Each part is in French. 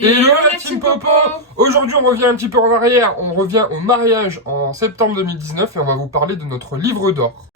Hello la team Popo! Aujourd'hui on revient un petit peu en arrière, on revient au mariage en septembre 2019 et on va vous parler de notre livre d'or.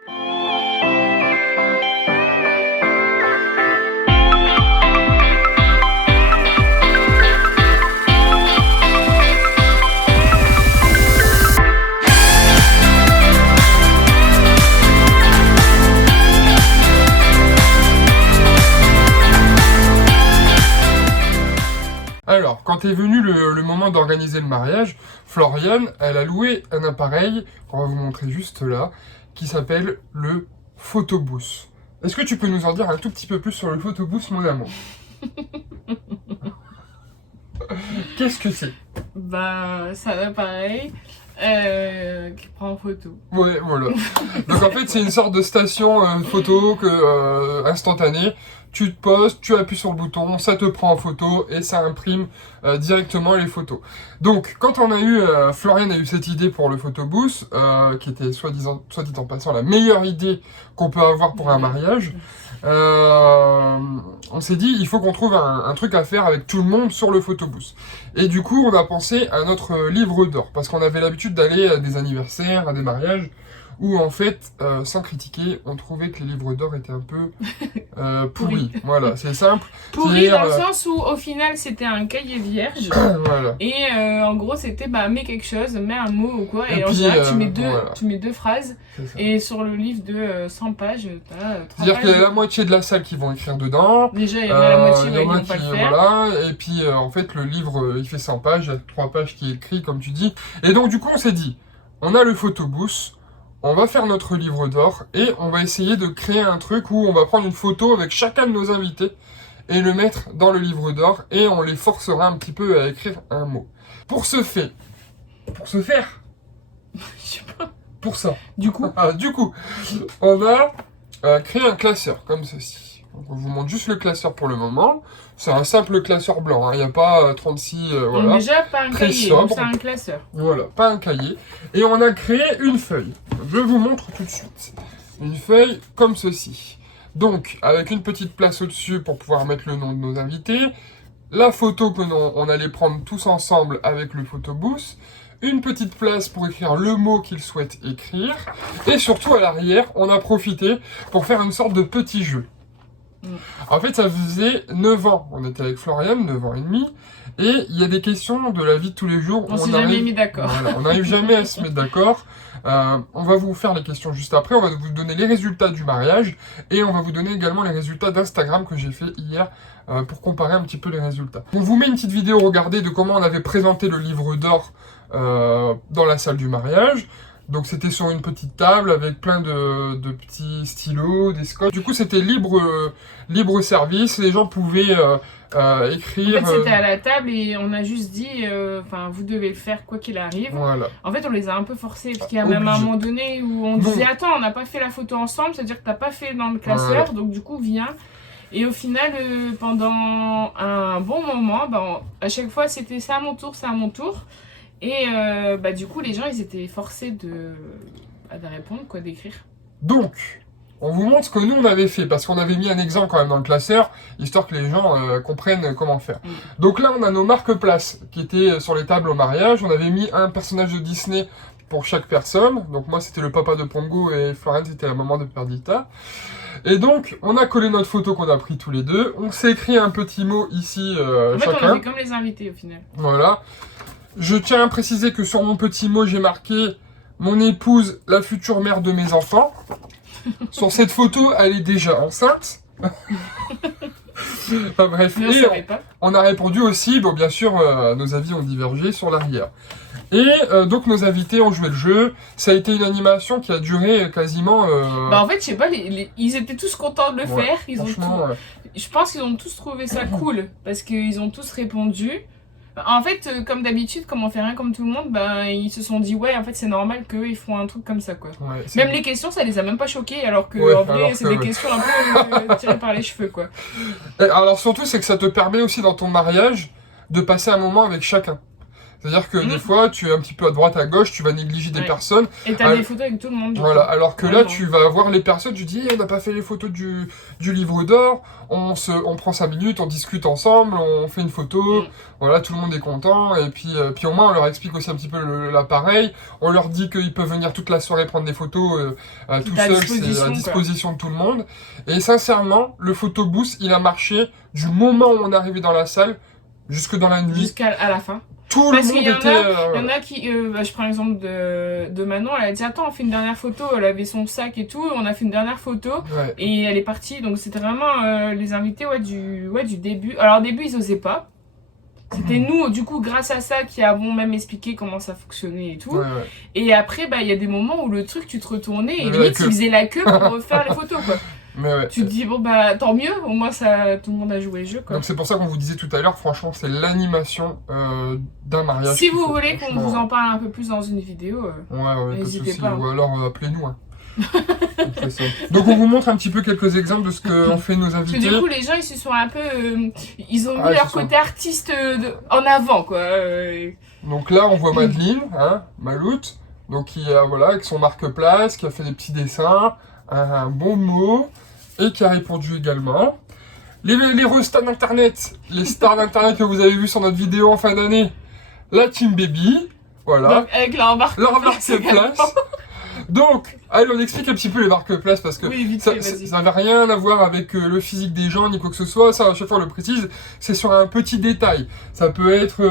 Alors, quand est venu le moment d'organiser le mariage, Floriane, elle a loué un appareil, qu'on va vous montrer juste là, qui s'appelle le photobooth. Est-ce que tu peux nous en dire un tout petit peu plus sur le photobooth, mon amour? Qu'est-ce que c'est? C'est un appareil qui prend en photo. Ouais, voilà. Donc en fait, c'est une sorte de station photo instantanée. Tu te poses, tu appuies sur le bouton, ça te prend en photo et ça imprime directement les photos. Donc, quand on a eu, Floriane a eu cette idée pour le photobooth, qui était soit dit en passant la meilleure idée qu'on peut avoir pour un mariage, on s'est dit il faut qu'on trouve un truc à faire avec tout le monde sur le photobooth. Et du coup, on a pensé à notre livre d'or, parce qu'on avait l'habitude d'aller à des anniversaires, à des mariages, où en fait, sans critiquer, on trouvait que les livres d'or étaient un peu pourris. Voilà, c'est simple. Pourri dans le sens où au final c'était un cahier vierge. Voilà. Et en gros c'était mets quelque chose, mets un mot ou quoi. Et en puis, général voilà. tu mets deux phrases. Et sur le livre de 100 pages, t'as 3 C'est-à-dire pages. qu'il y a la moitié de la salle qui vont écrire dedans. Déjà il y en a la moitié il y en qui a vont pas le qui, faire. voilà, et puis en fait le livre il fait 100 pages, il y a 3 pages qui est écrit comme tu dis. Et donc du coup on s'est dit, on a le photobooth, on va faire notre livre d'or et on va essayer de créer un truc où on va prendre une photo avec chacun de nos invités et le mettre dans le livre d'or et on les forcera un petit peu à écrire un mot. Pour ce faire, Je sais pas. pour ça, Du coup, on a créé un classeur comme ceci. Donc on vous montre juste le classeur pour le moment. C'est un simple classeur blanc, il n'y a pas 36... donc voilà. déjà pas un Très cahier, sobre. donc c'est un classeur. Voilà, pas un cahier. Et on a créé une feuille. Je vous montre tout de suite. Une feuille comme ceci. Donc, avec une petite place au-dessus pour pouvoir mettre le nom de nos invités. La photo que on allait prendre tous ensemble avec le photobooth. Une petite place pour écrire le mot qu'ils souhaitent écrire. Et surtout, à l'arrière, on a profité pour faire une sorte de petit jeu. En fait, ça faisait 9 ans. On était avec Floriane, 9 ans et demi. Et il y a des questions de la vie de tous les jours. On s'est jamais mis d'accord. Voilà, on n'arrive jamais à se mettre d'accord. On va vous faire les questions juste après. On va vous donner les résultats du mariage. Et on va vous donner également les résultats d'Instagram que j'ai fait hier pour comparer un petit peu les résultats. On vous met une petite vidéo, regardez, de comment on avait présenté le livre d'or dans la salle du mariage. Donc c'était sur une petite table avec plein de petits stylos, des scotch. Du coup c'était libre service, les gens pouvaient écrire... En fait c'était à la table et on a juste dit, vous devez le faire quoi qu'il arrive. Voilà. En fait on les a un peu forcés parce qu'il y a même un moment donné où on disait attends on n'a pas fait la photo ensemble, c'est-à-dire que t'as pas fait dans le classeur, donc du coup viens. Et au final pendant un bon moment, à chaque fois c'était c'est à mon tour. Et du coup, les gens, ils étaient forcés de répondre, d'écrire. Donc, on vous montre ce que nous, on avait fait, parce qu'on avait mis un exemple quand même dans le classeur, histoire que les gens comprennent comment faire. Donc là, on a nos marque-places qui étaient sur les tables au mariage. On avait mis un personnage de Disney pour chaque personne. Donc moi, c'était le papa de Pongo et Florence, c'était la maman de Perdita. Et donc, on a collé notre photo qu'on a pris tous les deux. On s'est écrit un petit mot ici, en fait, chacun. on a fait comme les invités, au final. Voilà. Je tiens à préciser que sur mon petit mot, j'ai marqué « Mon épouse, la future mère de mes enfants ». Sur cette photo, elle est déjà enceinte. Enfin bref, on a répondu aussi, bien sûr, nos avis ont divergé sur l'arrière. Et donc nos invités ont joué le jeu. Ça a été une animation qui a duré quasiment... en fait, je sais pas, ils étaient tous contents de le faire. Je pense qu'ils ont tous trouvé ça cool, parce qu'ils ont tous répondu. En fait, comme d'habitude, comme on fait rien comme tout le monde, ils se sont dit ouais, en fait c'est normal qu'eux ils font un truc comme ça quoi. Ouais, même les questions, ça les a même pas choqués, alors que en vrai c'est des questions un peu tirées par les cheveux quoi. Et alors surtout c'est que ça te permet aussi dans ton mariage de passer un moment avec chacun. C'est-à-dire que des fois, tu es un petit peu à droite, à gauche, tu vas négliger des personnes. Et t'as des photos avec tout le monde. Voilà, alors que là, tu vas voir les personnes, tu dis, on n'a pas fait les photos du livre d'or, on prend 5 minutes, on discute ensemble, on fait une photo, voilà, tout le monde est content, et puis au moins, on leur explique aussi un petit peu l'appareil, on leur dit qu'ils peuvent venir toute la soirée prendre des photos tout seul, c'est à disposition de tout le monde. Et sincèrement, le photobooth, il a marché du moment où on est arrivé dans la salle, jusque dans la nuit. Jusqu'à la fin. Tout le monde était... Il y en a qui... je prends l'exemple de Manon, elle a dit attends, on fait une dernière photo, elle avait son sac et tout, on a fait une dernière photo, et elle est partie. Donc c'était vraiment les invités du début. Alors au début, ils osaient pas. C'était nous, du coup, grâce à ça, qui avons même expliqué comment ça fonctionnait et tout. Et après, il y a des moments où le truc, tu te retournais et limite, ils faisaient la queue pour refaire les photos, quoi. Tu te dis, bon tant mieux, au moins ça, tout le monde a joué le jeu, quoi. Donc c'est pour ça qu'on vous disait tout à l'heure, franchement, c'est l'animation d'un mariage. Si vous voulez qu'on vous en parle un peu plus dans une vidéo, n'hésitez pas. Ou alors appelez-nous. Donc on vous montre un petit peu quelques exemples de ce qu'ont fait nos invités. Parce que du coup, les gens, ils se sont un peu... ils ont mis leur côté artiste en avant, quoi. Donc là, on voit Madeleine, Maloute, donc qui avec son marque-place, qui a fait des petits dessins, un bon mot, et qui a répondu également. Les stars d'Internet, les stars d'Internet que vous avez vu sur notre vidéo en fin d'année, la Team Baby, voilà. Donc, avec leur marque-place. Donc, allez, on explique un petit peu les marque-places parce que ça n'avait rien à voir avec le physique des gens ni quoi que ce soit. Ça, à chaque fois, on le précise, c'est sur un petit détail. Ça peut être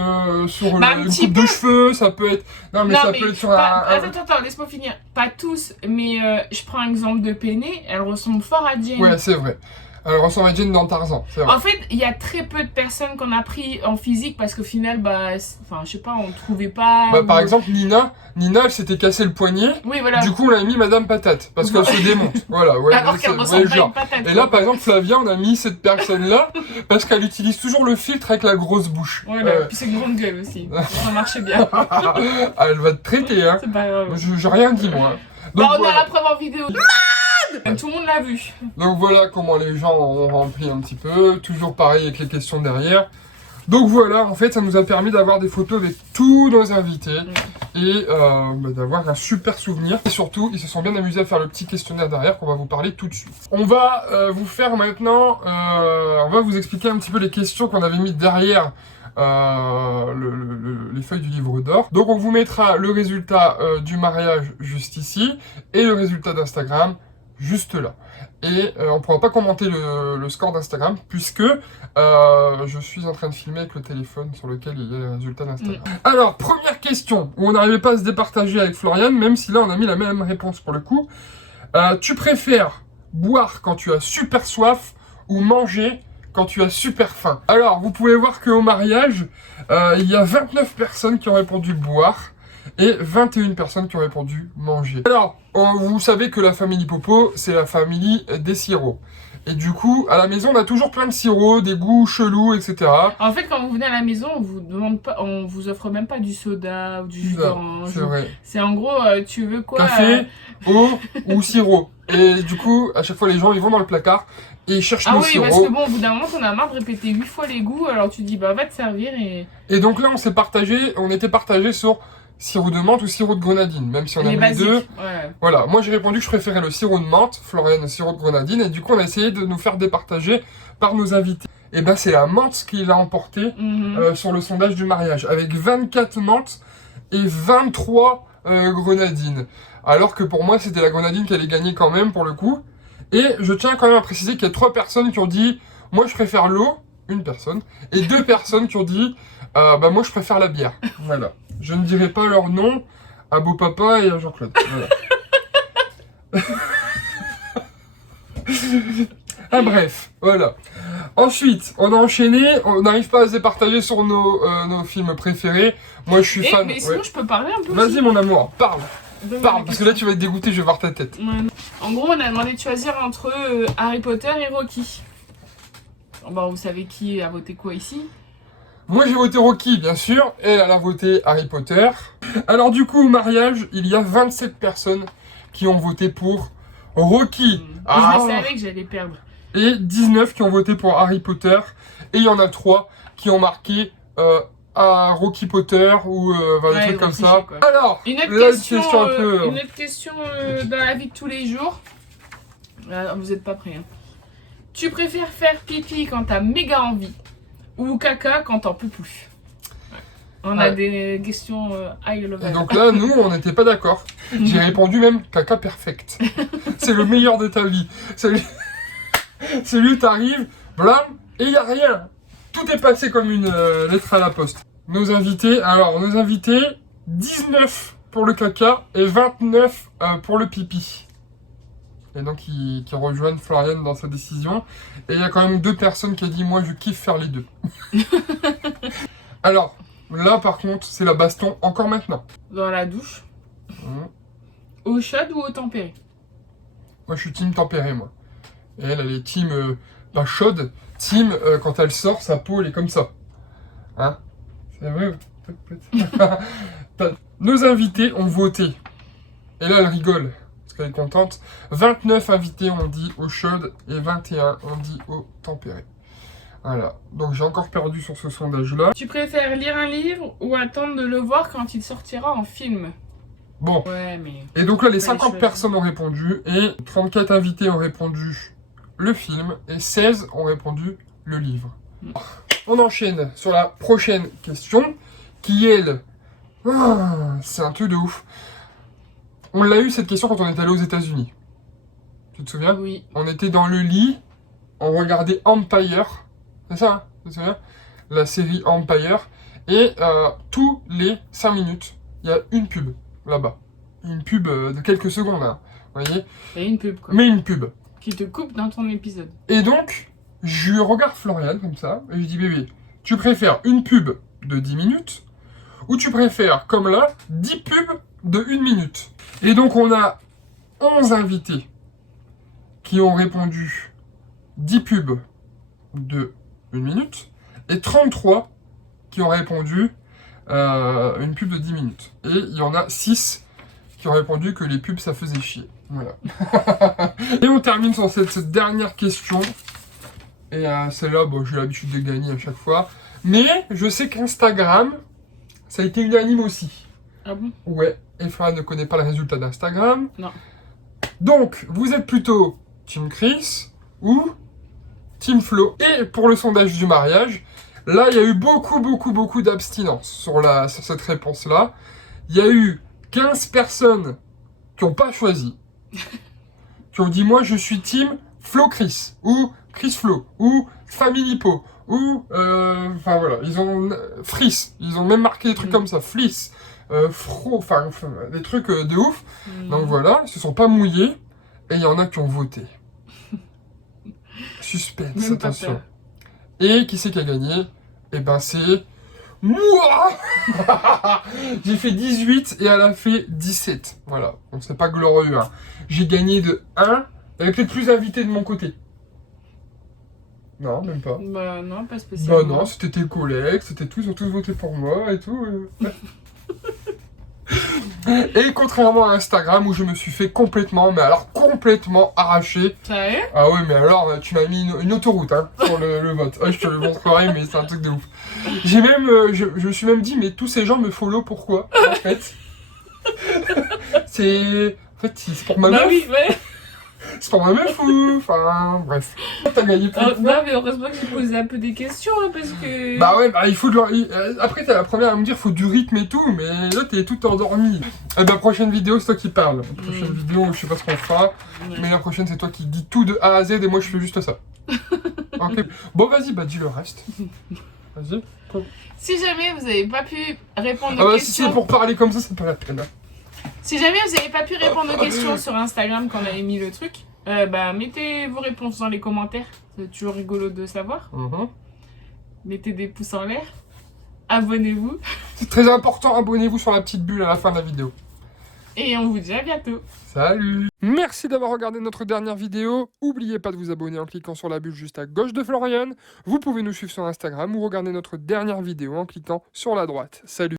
sur une coupe de cheveux, ça peut être... Non, mais ça peut être sur Attends, laisse-moi finir. Pas tous, mais je prends l'exemple de Penny, elle ressemble fort à Jane. Ouais, c'est vrai. Elle ressemble à Jane dans Tarzan, c'est vrai. En fait, il y a très peu de personnes qu'on a pris en physique parce qu'au final, je sais pas, on trouvait pas... Par exemple, Nina, elle s'était cassé le poignet. Oui, voilà. Du coup, on l'a mis Madame Patate parce qu'elle se démonte. Voilà, alors qu'elle ressemble pas à une patate. Et là, par exemple, Flavia, on a mis cette personne-là parce qu'elle utilise toujours le filtre avec la grosse bouche. Voilà, puis c'est une grande gueule aussi. Ça marchait bien. Elle va te traiter, hein. C'est pas grave. J'ai rien dit, moi. Donc, on a la preuve en vidéo. Tout le monde l'a vu. Donc voilà comment les gens ont rempli un petit peu. Toujours pareil avec les questions derrière. Donc voilà, en fait, ça nous a permis d'avoir des photos avec tous nos invités et d'avoir un super souvenir. Et surtout, ils se sont bien amusés à faire le petit questionnaire derrière qu'on va vous parler tout de suite. On va vous faire maintenant, on va vous expliquer un petit peu les questions qu'on avait mis derrière les feuilles du livre d'or. Donc on vous mettra le résultat du mariage juste ici et le résultat d'Instagram juste là. Et on ne pourra pas commenter le score d'Instagram puisque je suis en train de filmer avec le téléphone sur lequel il y a les résultats d'Instagram. Alors, première question où on n'arrivait pas à se départager avec Floriane, même si là on a mis la même réponse pour le coup. Tu préfères boire quand tu as super soif ou manger quand tu as super faim? Alors, vous pouvez voir qu'au mariage, il y a 29 personnes qui ont répondu boire et 21 personnes qui ont répondu manger. Alors, vous savez que la famille Popo, c'est la famille des sirops. Et du coup, à la maison, on a toujours plein de sirops, des goûts chelous, etc. En fait, quand vous venez à la maison, on vous demande pas, on vous offre même pas du soda ou du jus d'orange. C'est vrai. C'est en gros, tu veux quoi? Café, eau ou sirop. Et du coup, à chaque fois, les gens, ils vont dans le placard et ils cherchent nos sirops. Ah oui, parce que bon, au bout d'un moment, on a marre de répéter 8 fois les goûts, alors tu dis, va te servir et... Et donc là, on était partagé sur sirop de menthe ou sirop de grenadine, même si on a mis les deux. Ouais. Voilà, moi j'ai répondu que je préférais le sirop de menthe, Floriane le sirop de grenadine, et du coup on a essayé de nous faire départager par nos invités. Et ben c'est la menthe qui l'a emporté sur le sondage du mariage, avec 24 menthes et 23 grenadines. Alors que pour moi c'était la grenadine qui allait gagner quand même pour le coup. Et je tiens quand même à préciser qu'il y a 3 personnes qui ont dit « Moi je préfère l'eau », une personne, et 2 personnes qui ont dit « Moi je préfère la bière ». Voilà. Je ne dirai pas leur nom à Beau Papa et à Jean-Claude. Voilà. Bref, voilà. Ensuite, on a enchaîné, on n'arrive pas à se départager sur nos films préférés. Moi, je suis fan. Mais sinon, je peux parler un peu. Vas-y, mon amour, parle. Parle, parce que là, tu vas être dégoûté, je vais voir ta tête. Ouais. En gros, on a demandé de choisir entre Harry Potter et Rocky. Bon, vous savez qui a voté quoi ici? Moi j'ai voté Rocky, bien sûr, et elle a voté Harry Potter. Alors du coup, au mariage, il y a 27 personnes qui ont voté pour Rocky. Je savais que j'allais perdre. Et 19 qui ont voté pour Harry Potter. Et il y en a 3 qui ont marqué à Rocky Potter ou des trucs comme ça. Quoi. Alors, une autre là, question, un peu... une autre question dans la vie de tous les jours. Vous n'êtes pas prêts. Hein. Tu préfères faire pipi quand t'as méga envie ou caca quand t'en peux plus? On a des questions high level. Et donc là, nous, on n'était pas d'accord. J'ai répondu même caca perfect. C'est le meilleur de ta vie. Celui où t'arrives, blam, et il n'y a rien. Tout est passé comme une lettre à la poste. Nos invités, 19 pour le caca et 29 pour le pipi. Et donc, qui rejoignent Florian dans sa décision. Et il y a quand même 2 personnes qui ont dit, moi, je kiffe faire les deux. Alors, là, par contre, c'est la baston encore maintenant. Dans la douche. Eau chaude ou eau tempérée? Moi, je suis team tempérée, moi. Et elle est team pas chaude. Team, quand elle sort, sa peau, elle est comme ça. Hein? C'est vrai? Nos invités ont voté. Et là, elle rigole. Parce qu'elle est contente. 29 invités ont dit eau chaude et 21 ont dit eau tempérée. Voilà. Donc, j'ai encore perdu sur ce sondage-là. Tu préfères lire un livre ou attendre de le voir quand il sortira en film? Bon. Ouais, mais... Et donc là, les 50 personnes ont répondu et 34 invités ont répondu le film et 16 ont répondu le livre. On enchaîne sur la prochaine question qui est c'est un truc de ouf. On l'a eu cette question quand on est allé aux États-Unis. Tu te souviens? Oui. On était dans le lit, on regardait Empire. C'est ça, hein? Tu te souviens? La série Empire. Et tous les 5 minutes, il y a une pub là-bas. Une pub de quelques secondes, hein. Vous voyez? Et une pub, quoi. Mais une pub. Qui te coupe dans ton épisode. Et donc, je regarde Florian comme ça, et je dis, bébé, tu préfères une pub de 10 minutes, ou tu préfères, comme là, 10 pubs de 1 minute? Et donc, on a 11 invités qui ont répondu 10 pubs de 1 minute, et 33 qui ont répondu une pub de 10 minutes. Et il y en a 6 qui ont répondu que les pubs, ça faisait chier. Voilà. Et on termine sur cette dernière question. Et celle-là, bon, j'ai l'habitude de gagner à chaque fois. Mais je sais qu'Instagram, ça a été unanime aussi. Ah bon? Ouais, et Florian ne connaît pas le résultat d'Instagram. Non. Donc, vous êtes plutôt Team Chris ou Team Flo. Et pour le sondage du mariage, là, il y a eu beaucoup d'abstinence sur cette réponse-là. Il y a eu 15 personnes qui n'ont pas choisi. Qui ont dit, moi, je suis Team Flo Chris, ou Chris Flo, ou Family Po, ou... Enfin, voilà, ils ont... Fris, ils ont même marqué des trucs comme ça, Fliss, Fro, enfin, des trucs de ouf. Donc voilà, ils se sont pas mouillés, et il y en a qui ont voté. Suspense, Même attention. Et qui c'est qui a gagné? Eh ben, c'est... Moi. J'ai fait 18 et elle a fait 17. Voilà, donc c'est pas glorieux. Hein. J'ai gagné de 1. Il y avait peut-être plus d'invités de mon côté. Non, même pas. Bah non, pas spécialement. Bah non, c'était tes collègues, c'était tous, ils ont tous voté pour moi et tout. Et contrairement à Instagram où je me suis fait complètement, mais alors complètement arraché. Sérieux? Ah oui, mais alors tu m'as mis une autoroute hein, pour le vote. Ah, je te le montrerai, mais c'est un truc de ouf. J'ai même, je me suis même dit, mais tous ces gens me follow pourquoi en fait? C'est pour ma meuf. Bah oui, ouais. C'est pour ma meuf ou... Enfin, bref. T'as gagné plein de fois. Non, mais heureusement que j'ai posé un peu des questions, hein, parce que... Bah ouais, bah il faut de... Après, t'es la première à me dire, faut du rythme et tout, mais là, t'es tout endormi. Et bah, prochaine vidéo, c'est toi qui parle. Prochaine vidéo, je sais pas ce qu'on fera, mais la prochaine, c'est toi qui dis tout de A à Z, et moi, je fais juste ça. Ok. Bon, vas-y, bah dis le reste. Vas-y. Si jamais vous n'avez pas pu répondre Ah aux bah, questions... si c'est pour parler comme ça, c'est pas la peine. Hein. Si jamais vous n'avez pas pu répondre aux questions sur Instagram quand on avait mis le truc, bah mettez vos réponses dans les commentaires. C'est toujours rigolo de savoir. Mettez des pouces en l'air. Abonnez-vous. C'est très important, abonnez-vous sur la petite bulle à la fin de la vidéo. Et on vous dit à bientôt. Salut! Merci d'avoir regardé notre dernière vidéo. N'oubliez pas de vous abonner en cliquant sur la bulle juste à gauche de Florian. Vous pouvez nous suivre sur Instagram ou regarder notre dernière vidéo en cliquant sur la droite. Salut!